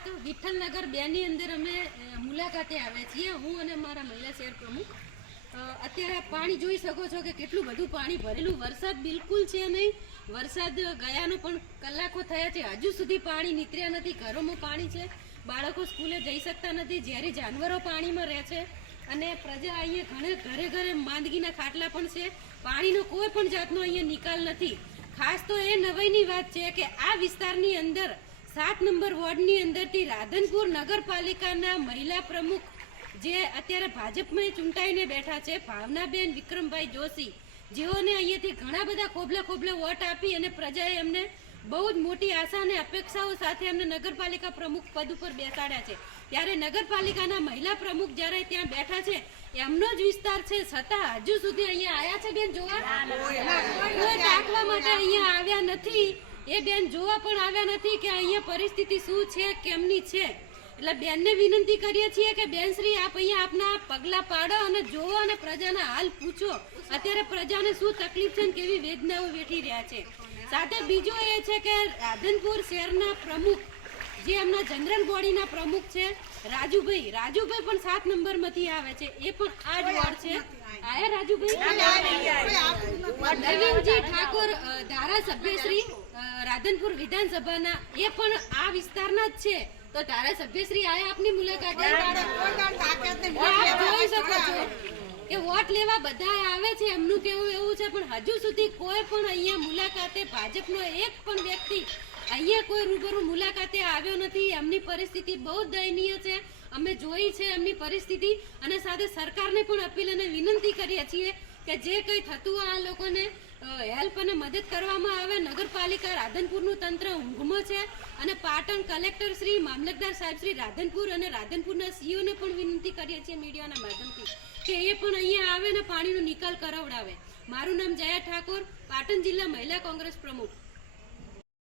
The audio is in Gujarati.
વાત વિઠ્ઠલનગર 2 ની અંદર અમે મુલાકાતે આવ્યા છીએ, હું અને મારા મહિલા શહેર પ્રમુખ. અત્યારે પાણી જોઈ શકો છો કે કેટલું બધું પાણી ભરેલું. વરસાદ બિલકુલ છે નહીં. વરસાદ ગયાનો પણ કલાકો થયા છે, હજુ સુધી પાણી નીતર્યા નથી. ઘરોમાં પાણી છે, બાળકો સ્કૂલે જઈ શકતા નથી, ઝેરી જાનવરો પાણીમાં રહે છે અને પ્રજા અહીંયા ઘરે ઘરે માંદગીના ખાટલા પણ છે. પાણીનો કોઈ પણ જાતનો અહીંયા નિકાલ નથી. ખાસ તો એ નવાઈની વાત છે કે આ વિસ્તારની અંદર 7 નંબર વોર્ડની અંદરથી રાધનપુર નગરપાલિકાના મહિલા પ્રમુખ જે અત્યારે ભાજપમાં ચૂંટાઈને બેઠા છે, ભાવનાબેન વિક્રમભાઈ જોશી, જેઓને અહીંયાથી ઘણા બધા ખોબલે વોટ આપી અને પ્રજાએ એમને બહુ જ મોટી આશા અને અપેક્ષાઓ સાથે એમને નગરપાલિકા પ્રમુખ પદ ઉપર બેસાડ્યા છે. ત્યારે નગરપાલિકાના મહિલા પ્રમુખ જ્યારે ત્યાં બેઠા છે, એમનો જ વિસ્તાર છે, છતાં હજુ સુધી અહીંયા આવ્યા છે બેન જોવા? કોઈ ટાંકવા માટે અહીંયા આવ્યા નથી. એ બેન જોવા પણ આવ્યા નથી કે અહીંયા પરિસ્થિતિ શું છે, કેમની છે. એટલે બેનને વિનંતી કરીએ છીએ કે બેન શ્રી આપ અહીંયા આપના પગલા પાડો અને જોવો અને પ્રજાના હાલ પૂછો. અત્યારે પ્રજાને શું તકલીફ છે ને કેવી વેદનાઓ વેઠી રહ્યા છે. સાથે બીજું એ છે કે રાધનપુર શહેરના પ્રમુખ જે એમના જનરલ બોડીના પ્રમુખ છે રાજુભાઈ પણ 7 નંબરમાંથી આવે છે. એ પણ આ જ વોર્ડ છે. આયા રાજુભાઈ નવીનજી ઠાકોર ધારાસભ્ય શ્રી રાધનપુર વિધાનસભાના, એ પણ આ વિસ્તારના જ છે. તો ધારાસભ્ય શ્રી આયા આપની મુલાકાતે જોઈ શકો છો કે વોટ લેવા બધા આવે છે. એમનું કેવું એવું છે પણ હજુ સુધી કોઈ પણ અહીંયા મુલાકાતે ભાજપનો એક પણ વ્યક્તિ અહીંયા કોઈ રૂબરૂ મુલાકાતે આવ્યો નથી. એમની પરિસ્થિતિ બહુ દયનીય છે, અમે જોઈ છે એમની પરિસ્થિતિ. અને સાથે સરકારને પણ અપીલ અને વિનંતી કરીએ છીએ કે જે કંઈ થતું આ લોકોને હેલ્પ અને મદદ કરવામાં આવે. નગરપાલિકા રાધનપુરનું તંત્ર ઊંઘમાં છે અને પાટણ કલેક્ટર શ્રી, મામલતદાર સાહેબ શ્રી રાધનપુર અને રાધનપુરના સીઓને પણ વિનંતી કરીએ છીએ મીડિયાના માધ્યમથી કે એ પણ અહીંયા આવે ને પાણીનો નિકાલ કરાવડાવે. મારું નામ જયા ઠાકોર, પાટણ જિલ્લા મહિલા કોંગ્રેસ પ્રમુખ.